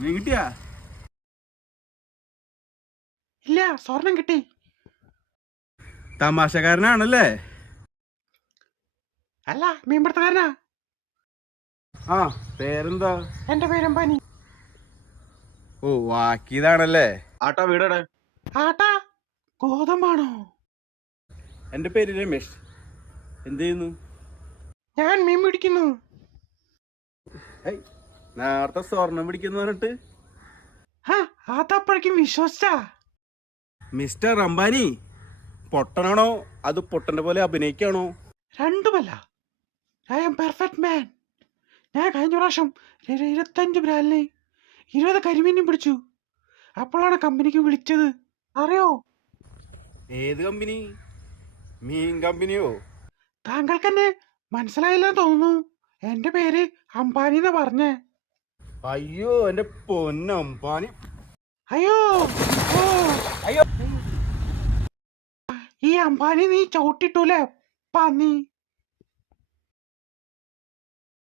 നീ കിട്ടിയാ? ഇല്ല, സ്വർണം കിട്ടി. തമാശക്കാരനാണല്ലേ? അല്ല, മീൻപിടുത്തക്കാരനാ. ആ, പേരെന്താ? എന്റെ പേര് അംബാനി. ഓ, വാക്കിയതാണല്ലേ. ആട്ടാ, വീടടെ? ആട്ടാ, ഗോതമ്പാണോ? എന്റെ പേര് രമേശ്. എന്ത് ചെയ്യുന്നു? ഞാൻ മീൻ പിടിക്കുന്നു. നേരത്തെ സ്വർണം പിടിക്കുന്നു പറഞ്ഞിട്ട് അതപ്പോഴേക്കും വിശ്വസിച്ചാ? മിസ്റ്റർ അംബാനി പൊട്ടനാണോ അത് പൊട്ടന്റെ പോലെ അഭിനയിക്കാണോ? രണ്ടുമല്ല. I'm perfect man. ഞാൻ കഴിഞ്ഞ പ്രാവശ്യം 25 ബ്രാലിനെ 20 കരിമീനും പിടിച്ചു. അപ്പോഴാണ് കമ്പനിക്ക് വിളിച്ചത്. അറിയോ? ഏത് കമ്പനി? മീൻ കമ്പനിയോ? താങ്കൾക്ക് എന്നെ മനസ്സിലായില്ലെന്ന് തോന്നുന്നു. എന്റെ പേര് അംബാനി എന്നാ പറഞ്ഞേ. അയ്യോ, എന്റെ പൊന്നംബാനി. അയ്യോ, ഓ, അയ്യോ, ഈ അംബാനി നീ ചവിട്ടിട്ടൂലേ പന്നി.